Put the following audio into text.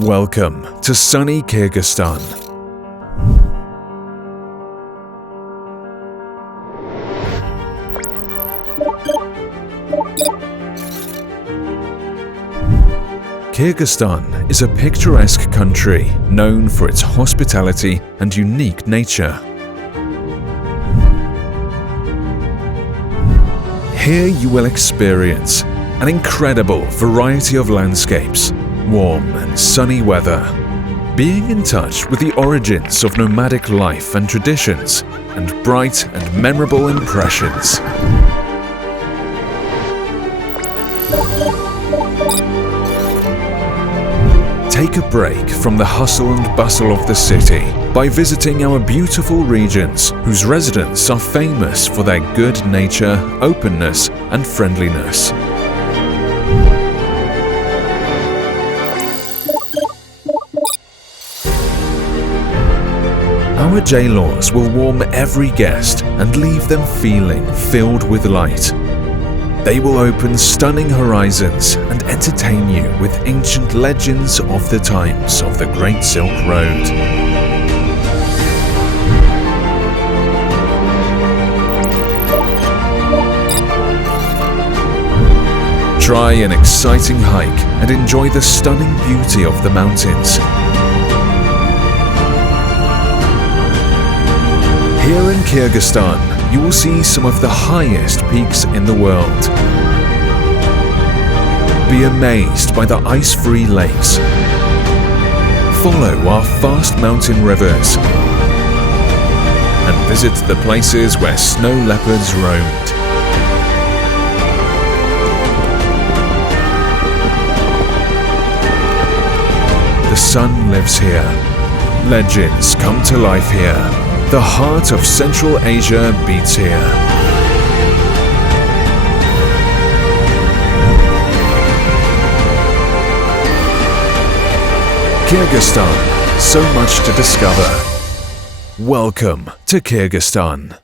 Welcome to sunny Kyrgyzstan. Kyrgyzstan is a picturesque country known for its hospitality and unique nature. Here you will experience an incredible variety of landscapes, warm and sunny weather, being in touch with the origins of nomadic life and traditions, and bright and memorable impressions. Take a break from the hustle and bustle of the city by visiting our beautiful regions, whose residents are famous for their good nature, openness, and friendliness. Our jailors will warm every guest and leave them feeling filled with light. They will open stunning horizons and entertain you with ancient legends of the times of the Great Silk Road. Try an exciting hike and enjoy the stunning beauty of the mountains. Here in Kyrgyzstan, you will see some of the highest peaks in the world. Be amazed by the ice-free lakes. Follow our fast mountain rivers. And visit the places where snow leopards roamed. The sun lives here. Legends come to life here. The heart of Central Asia beats here. Kyrgyzstan, so much to discover. Welcome to Kyrgyzstan.